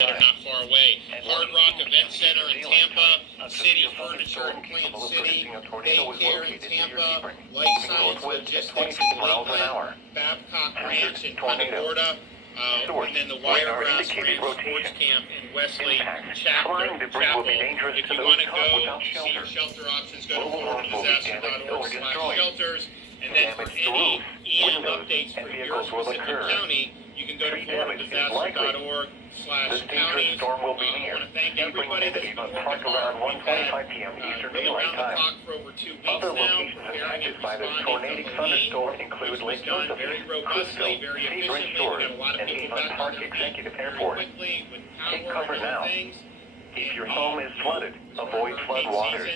that are not far away. Hard Rock Event Center in Tampa, City Furniture in Plant City, Daycare in Tampa, Life Science Logistics in Lakeland, Babcock Ranch in Punta Gorda, and then the Wiregrass Ranch Sports Camp in Wesley Chapel. If you want to go see your shelter options, go to FloridaDisaster.org/shelters. And then for any EM updates for your specific county, you can go to FloridaDisaster.org/counties. I want to thank everybody that's been working hard. We've had really around the clock for over 2 weeks now, preparing and responding to Helene, which was done very robustly, very efficiently. We got a lot of people back on their feet very quickly with power and other things. If your home is flooded, avoid flood waters.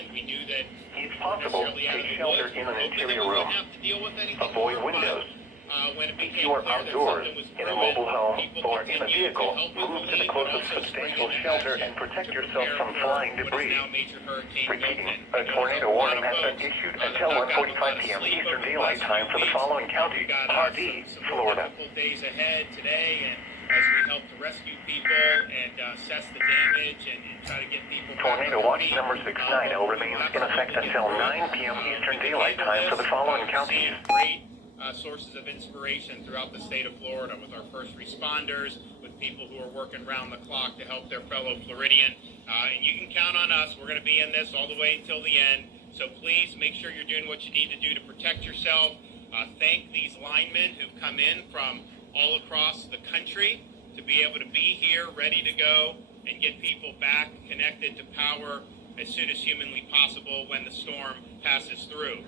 If possible, take shelter in an interior room. Avoid windows. If you are outdoors, in a mobile home, or in a vehicle, move to the closest substantial shelter and protect yourself from flying debris. Repeating, a tornado warning has been issued until 1:45 p.m. Eastern Daylight Time for the following counties: RD, Florida. Days ahead today, and as we help to rescue people and assess the damage and try to get people. Tornado watch number 690 remains in effect until 9 p.m. Eastern Daylight Time for the following counties. Great sources of inspiration throughout the state of Florida with our first responders, with people who are working round the clock to help their fellow Floridian. And you can count on us. We're going to be in this all the way until the end. So please make sure you're doing what you need to do to protect yourself. Thank these linemen who've come in from all across the country to be able to be here, ready to go, and get people back connected to power as soon as humanly possible when the storm passes through.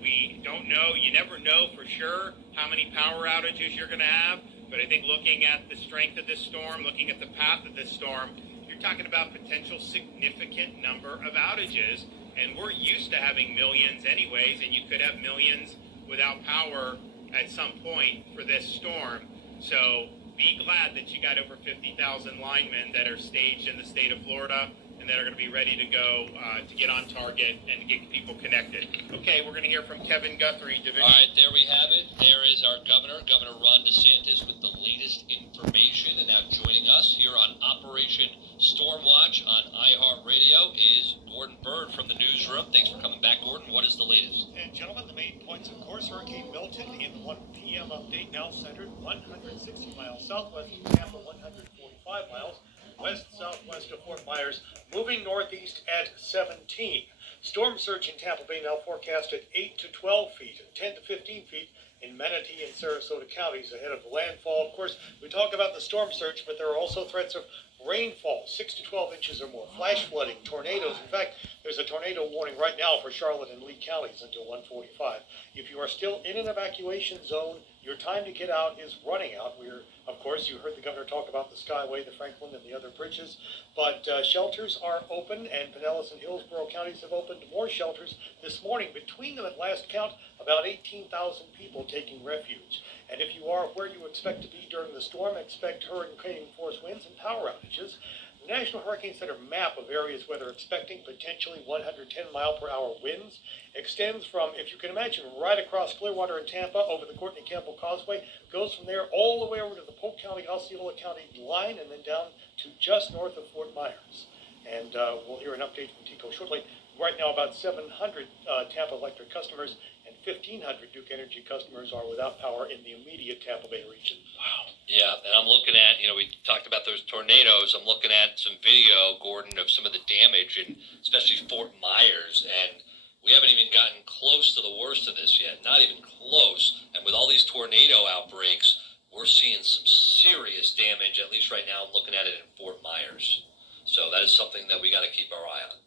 We don't know, you never know for sure how many power outages you're going to have, but I think looking at the strength of this storm, looking at the path of this storm, you're talking about potential significant number of outages, and we're used to having millions anyways, and you could have millions without power at some point for this storm. So be glad that you got over 50,000 linemen that are staged in the state of Florida and that are going to be ready to go to get on target and to get people connected. Okay, we're going to hear from Kevin Guthrie, Division. All right, there we have it. There is our governor, Governor Ron DeSantis, with the latest information. And now joining us here on Operation Stormwatch on iHeartRadio is Gordon Bird from the newsroom. Thanks for coming back, Gordon. What is the latest? And gentlemen, the main points, of course, Hurricane Milton in the 1 p.m. update now centered 160 miles southwest of Tampa, 145 miles west-southwest of Fort Myers, moving northeast at 17. Storm surge in Tampa Bay now forecast at 8 to 12 feet, 10 to 15 feet in Manatee and Sarasota counties ahead of landfall. Of course, we talk about the storm surge, but there are also threats of rainfall, 6 to 12 inches or more, flash flooding, tornadoes. In fact, there's a tornado warning right now for Charlotte and Lee counties until 1:45. If you are still in an evacuation zone, your time to get out is running out. Of course, you heard the governor talk about the Skyway, the Franklin, and the other bridges, but shelters are open, and Pinellas and Hillsborough counties have opened more shelters this morning. Between them, at last count, about 18,000 people taking refuge. And if you are where you expect to be during the storm, expect hurricane force winds and power outages. The National Hurricane Center map of areas where they're expecting potentially 110-mile-per-hour winds extends from, if you can imagine, right across Clearwater and Tampa over the Courtney Campbell Causeway, goes from there all the way over to the Polk County, Osceola County line, and then down to just north of Fort Myers. And we'll hear an update from Tico shortly. Right now, about 700 Tampa Electric customers and 1,500 Duke Energy customers are without power in the immediate Tampa Bay region. Wow. Yeah, and I'm looking at, we talked about those tornadoes. I'm looking at some video, Gordon, of some of the damage, and especially Fort Myers, and we haven't even gotten close to the worst of this yet, not even close. And with all these tornado outbreaks, we're seeing some serious damage, at least right now I'm looking at it in Fort Myers. So that is something that we got to keep our eye on.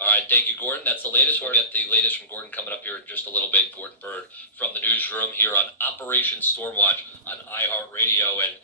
All right, thank you, Gordon. That's the latest. We'll get the latest from Gordon coming up here in just a little bit. Gordon Bird from the newsroom here on Operation Stormwatch on iHeartRadio. And,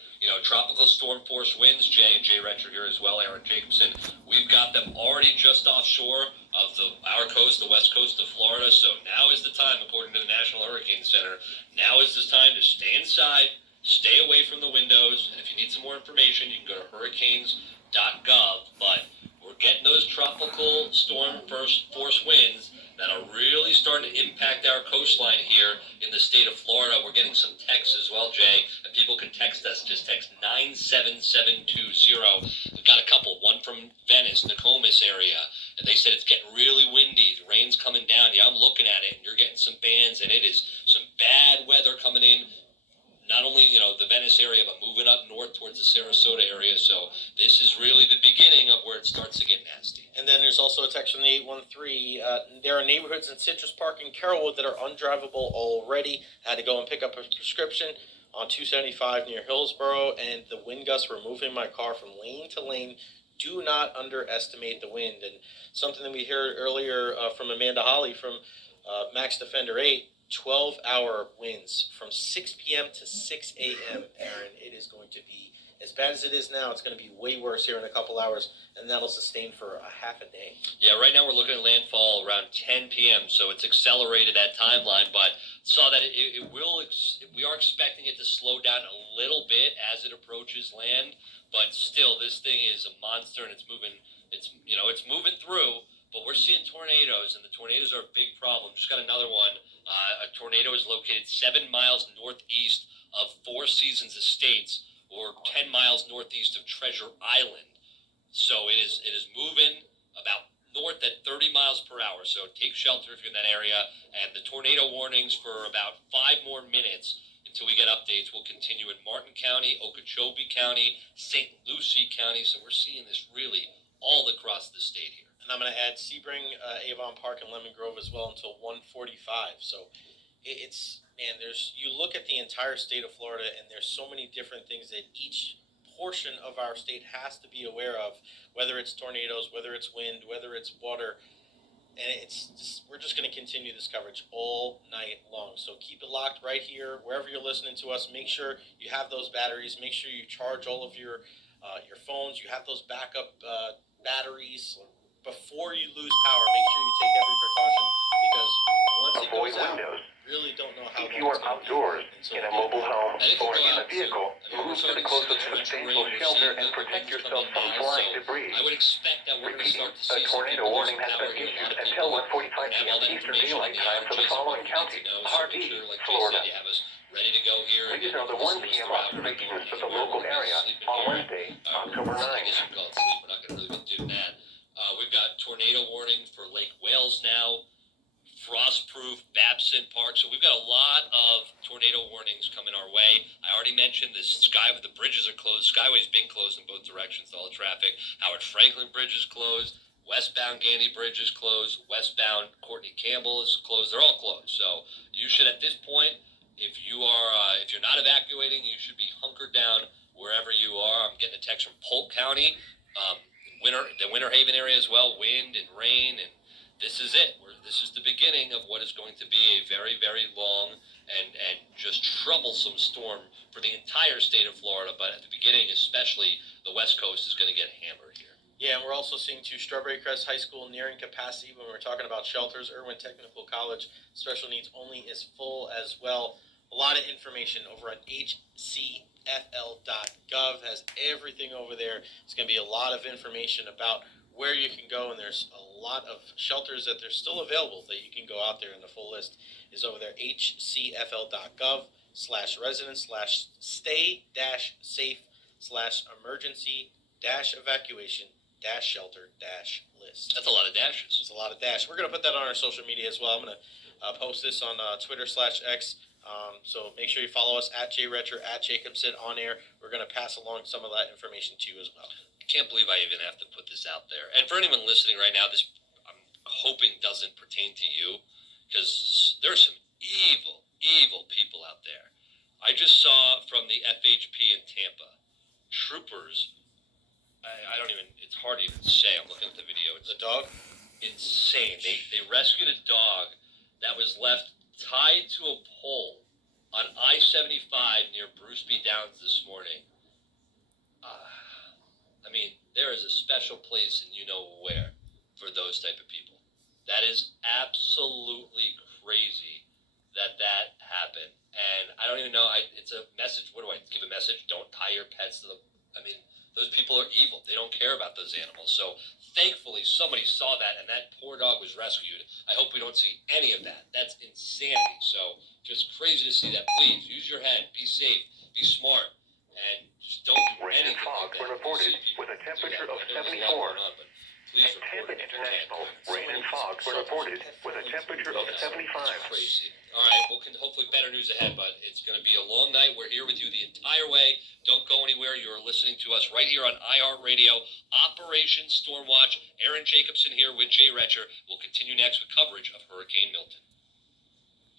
tropical storm force winds, Jay and Jay Retcher here as well, Aaron Jacobson. We've got them already just offshore of our coast, the west coast of Florida. So now is the time, according to the National Hurricane Center, now is the time to stay inside, stay away from the windows. And if you need some more information, you can go to hurricanes.gov. But we're getting those tropical storm force winds that are really starting to impact our coastline here in the state of Florida. We're getting some texts as well, Jay, and people can text us. Just text 97720 Hillsborough. We've got a couple, one from Venice, Nokomis area, and they said it's getting really windy. The rain's coming down. Yeah, I'm looking at it, and you're getting some bands, and it is some bad weather coming in. Not only, the Venice area, but moving up north towards the Sarasota area. So this is really the beginning of where it starts to get nasty. And then there's also a text from the 813. There are neighborhoods in Citrus Park and Carrollwood that are undrivable already. I had to go and pick up a prescription on 275 near Hillsborough, and the wind gusts were moving my car from lane to lane. Do not underestimate the wind. And something that we heard earlier from Amanda Holly from Max Defender 8, 12-hour winds from 6 p.m. to 6 a.m., Aaron. It is going to be, as bad as it is now, it's going to be way worse here in a couple hours, and that'll sustain for a half a day. Yeah, right now we're looking at landfall around 10 p.m., so it's accelerated that timeline, but saw that we are expecting it to slow down a little bit as it approaches land, but still, this thing is a monster, and it's moving through, but we're seeing tornadoes, and the tornadoes are a big problem. Just got another one. A tornado is located 7 miles northeast of Four Seasons Estates, or 10 miles northeast of Treasure Island. So it is moving about north at 30 miles per hour. So take shelter if you're in that area. And the tornado warnings for about 5 more minutes until we get updates will continue in Martin County, Okeechobee County, St. Lucie County. So we're seeing this really all across the state here. And I'm going to add Sebring, Avon Park, and Lemon Grove as well until 1:45. So you look at the entire state of Florida, and there's so many different things that each portion of our state has to be aware of, whether it's tornadoes, whether it's wind, whether it's water. And we're just going to continue this coverage all night long. So keep it locked right here, wherever you're listening to us. Make sure you have those batteries. Make sure you charge all of your phones. You have those backup batteries. Before you lose power, make sure you take every precaution, because once it Avoid goes out, windows. really don't know how If long you are it's going to be. outdoors, And so in a mobile home, And it can or go in out, a vehicle, move to the closest substantial shelter and protect yourself from flying debris. I would expect that we're going to Repeating, start to see a tornado some warning has power been here. A lot issued of until people 1:45 have all p.m. that Eastern information Daylight on the Time for the averages, following what we need counties: to know. So make Hardee, sure, like Jay Florida. said, you have us ready to go here. These and are the 1 listen to us p.m. throughout. observations for the We're local gonna be area sleeping on here. Wednesday, October I 9. guess you can call it sleep. We're not going to really do that. We've got tornado warning for Lake Wales now, frost-proof Babson Park. So we've got a lot of tornado warnings coming our way. I already mentioned the bridges are closed. Skyway's been closed in both directions to all the traffic. Howard Franklin Bridge is closed. Westbound Gandy Bridge is closed. Westbound Courtney Campbell is closed. They're all closed. So you should, at this point, if you're not evacuating, you should be hunkered down wherever you are. I'm getting a text from Polk County, the Winter Haven area as well. Wind and rain, and this is it. This is the beginning of what is going to be a very, very long and just troublesome storm for the entire state of Florida. But at the beginning, especially, the West Coast is going to get hammered here. Yeah, and we're also seeing Strawberry Crest High School nearing capacity when we're talking about shelters. Irwin Technical College special needs only is full as well. A lot of information over at hcfl.gov. Has everything over there. It's going to be a lot of information about where you can go, and there's a lot of shelters that they're still available that you can go out there, and the full list is over there, hcfl.gov/residence/stay-safe/emergency-evacuation-shelter-list. That's a lot of dashes. It's a lot of dash. We're going to put that on our social media as well. I'm going to post this on Twitter/X. So make sure you follow us at JRetcher, at Jacobson on air. We're going to pass along some of that information to you as well. I can't believe I even have to put this out there. And for anyone listening right now, this I'm hoping doesn't pertain to you, because there's some evil, evil people out there. I just saw from the FHP in Tampa, troopers, it's hard to even say. I'm looking at the video. It's The dog? insane. They rescued a dog that was left tied to a pole on I-75 near Bruce B. Downs this morning. There is a special place and you know where for those type of people. That is absolutely crazy that happened. And I don't even know, it's a message. What do I give a message? Don't tie your pets to those people are evil. They don't care about those animals. So thankfully somebody saw that and that poor dog was rescued. I hope we don't see any of that. That's insanity. So just crazy to see that. Please use your head, be safe, be smart, and just don't do Rain and anything fog like that. were reported See people with a do temperature that. of I know there's a 74. lot going on, but please At report Tampa it if you International, can. rain and fog were reported with a temperature of 75. It's crazy. All right, well, hopefully better news ahead, but it's going to be a long night. We're here with you the entire way. Don't go anywhere. You're listening to us right here on iHeartRadio. Operation Stormwatch. Aaron Jacobson here with Jay Retcher. We'll continue next with coverage of Hurricane Milton.